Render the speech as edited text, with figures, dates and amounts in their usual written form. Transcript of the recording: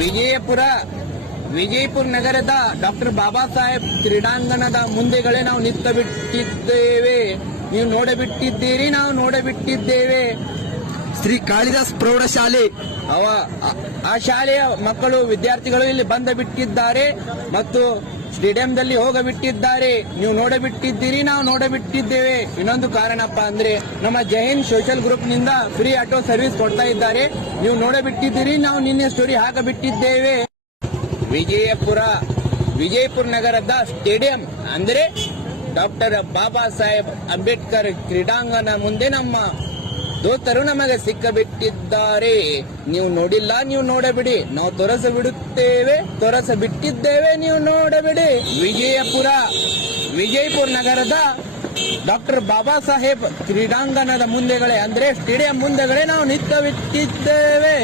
ವಿಜಯಪುರ ನಗರದ ಡಾಕ್ಟರ್ ಬಾಬಾ ಸಾಹೇಬ್ ಕ್ರೀಡಾಂಗಣದ ಮುಂದೆಗಳೇ ನಾವು ನಿಂತು ಬಿಟ್ಟಿದ್ದೇವೆ. ನೀವು ನೋಡಬಿಟ್ಟಿದ್ದೀರಿ, ನಾವು ನೋಡಬಿಟ್ಟಿದ್ದೇವೆ. ಶ್ರೀ ಕಾಳಿದಾಸ್ ಪ್ರೌಢಶಾಲೆ ಆ ಶಾಲೆಯ ಮಕ್ಕಳು ವಿದ್ಯಾರ್ಥಿಗಳು ಇಲ್ಲಿ ಬಂದು ಬಿಟ್ಟಿದ್ದಾರೆ ಮತ್ತು ಸ್ಟೇಡಿಯಂದಲ್ಲಿ ಹೋಗಬಿಟ್ಟಿದ್ದಾರೆ. ನೀವು ನೋಡಬಿಟ್ಟಿದ್ದೀರಿ, ನಾವು ನೋಡಬಿಟ್ಟಿದ್ದೇವೆ. ಇನ್ನೊಂದು ಕಾರಣಪ್ಪ ಅಂದ್ರೆ ನಮ್ಮ ಜೈ ಹಿಂದ್ ಸೋಷಿಯಲ್ ಗ್ರೂಪ್ ನಿಂದ ಫ್ರೀ ಆಟೋ ಸರ್ವಿಸ್ ಕೊಡ್ತಾ ಇದ್ದಾರೆ. ನೀವು ನೋಡಬಿಟ್ಟಿದ್ದೀರಿ, ನಾವು ನಿನ್ನೆ ಸ್ಟೋರಿ ಹಾಕಬಿಟ್ಟಿದ್ದೇವೆ. ವಿಜಯಪುರ ನಗರದ ಸ್ಟೇಡಿಯಂ ಅಂದ್ರೆ ಡಾಕ್ಟರ್ ಬಾಬಾ ಸಾಹೇಬ್ ಅಂಬೇಡ್ಕರ್ ಕ್ರೀಡಾಂಗಣ ಮುಂದೆ ನಮ್ಮ ದೋಸ್ತರು ನಮಗೆ ಸಿಕ್ಕಬಿಟ್ಟಿದ್ದಾರೆ. ನೀವು ನೋಡಿಲ್ಲ, ನೀವು ನೋಡಬಿಡಿ. ನಾವು ತೋರಿಸಬಿಟ್ಟಿದ್ದೇವೆ, ನೀವು ನೋಡಬಿಡಿ. ವಿಜಯಪುರ ನಗರದ ಡಾಕ್ಟರ್ ಬಾಬಾ ಸಾಹೇಬ್ ಕ್ರೀಡಾಂಗಣದ ಮುಂದೆಗಳೇ ಅಂದ್ರೆ ಸ್ಟೇಡಿಯಂ ಮುಂದೆಗಳೇ ನಾವು ನಿಂತು ಬಿಟ್ಟಿದ್ದೇವೆ.